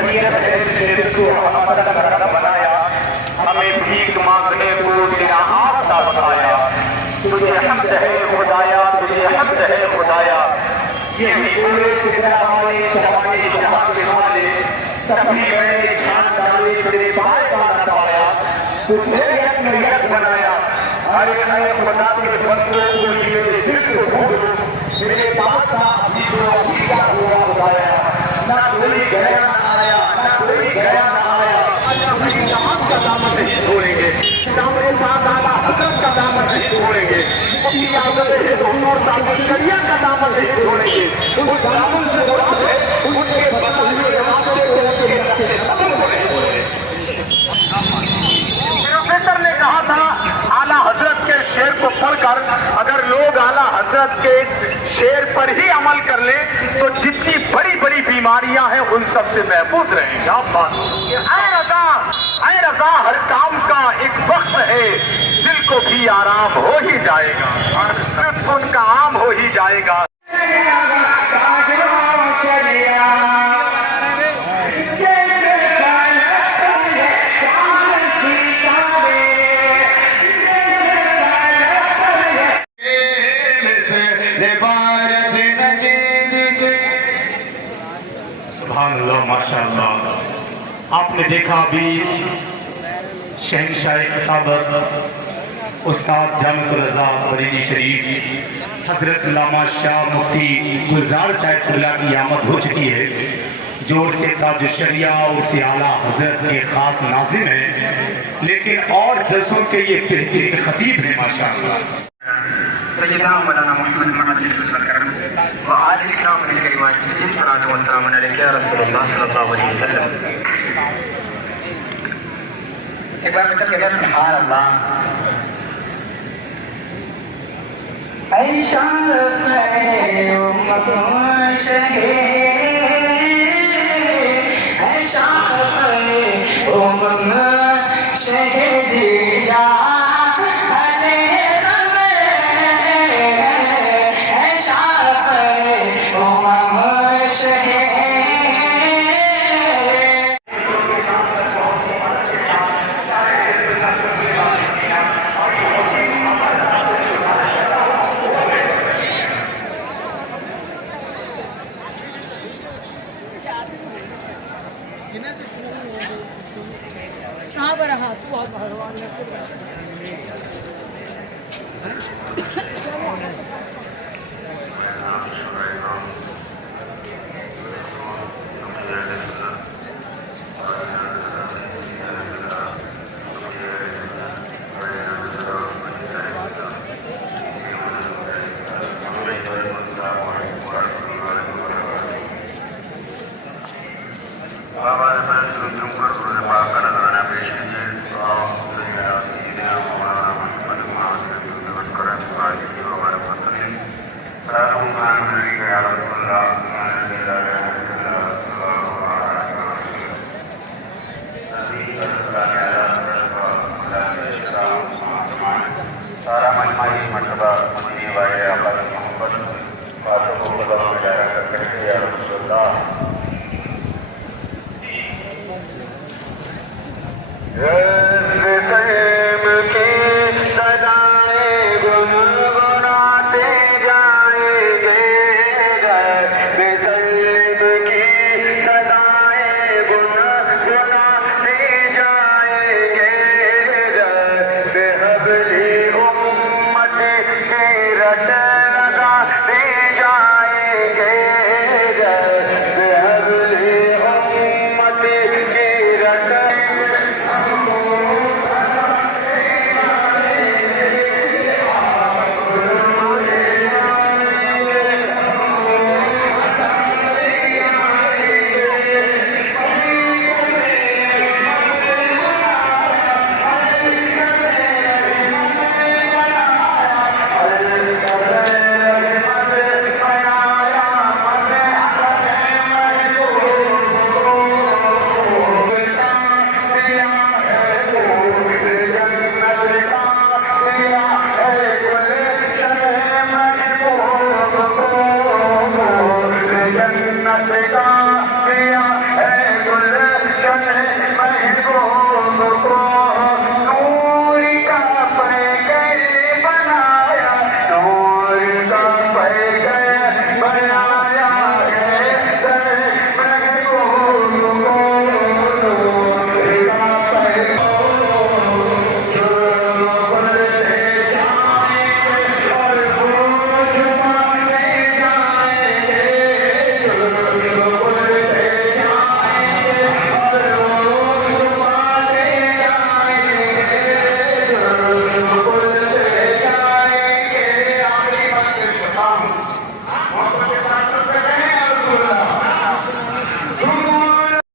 वसीयत है तेरे को बनाया, हमें भीख मांगने को तेरा हाथ बताया। तुझे हक़ है खुदाया, तुझे हक़ है खुदाया, ये बोले तेरा वाले जवाने जहां के वाले, तभी मैंने जान डाले तेरे पाए का पाया, तुझे यक बनाया। अरे मैं खुदा के बंदों को ये दिल को भूल, मेरे पास का अभी तो अभी का हुआ बताया, ना कोई गया ना आया, ना कोई गया ना आया। अपनी जमात का दामन नहीं छोड़ेंगे, हमारे साथ आला हज़रत का दामन नहीं छोड़ेंगे, अपनी आदत है और साबुशरिया का दामन नहीं छोड़ेंगे। उस दामन से मुराद है उनके बताए हुए रास्ते को, उनके रास्ते कदम को नहीं छोड़ेंगे। प्रोफेसर ने कहा था आला हजरत के शेर को पढ़कर अगर लोग आला हजरत के शेर पर ही अमल कर ले तो जितनी बड़ी बड़ी बीमारियां हैं उन सब से महफूज रहेंगे। ऐ रज़ा हर काम का एक वक्त है, दिल को भी आराम हो ही जाएगा और सिर्फ उनका आम हो ही जाएगा। सुभानअल्लाह, माशाअल्लाह। आपने देखा अभी शहंशाह खिताबत उस्ताद जामिअतुल आज़ाद बरेली शरीफ हज़रत अल्लामा शाह मुफ्ती गुलजार साहब कुल्ला की आमद हो चुकी है, जो उर्स ताजुश्शरिया उर्स आला हज़रत के ख़ास नाज़िम हैं, लेकिन और जलसों के ये बेहतरीन खतीब हैं माशाअल्लाह। सैयदना मौलाना मोहम्मद महमूद व आले किराम अलैहिम सल्लल्लाहु अलैहि वसल्लम। एक बार मतलब कहते हैं सुभान अल्लाह। ऐ शाफ़े उम्मत शहे, ऐ शाफ़े उम्मत शहे जा कहाँ पर रहा तू आप भगवान सारा मनमाई मरतबा मदीने वाले आका की मोहब्बत बातों को कदम में लाया करके या रसूलुल्लाह। Africa.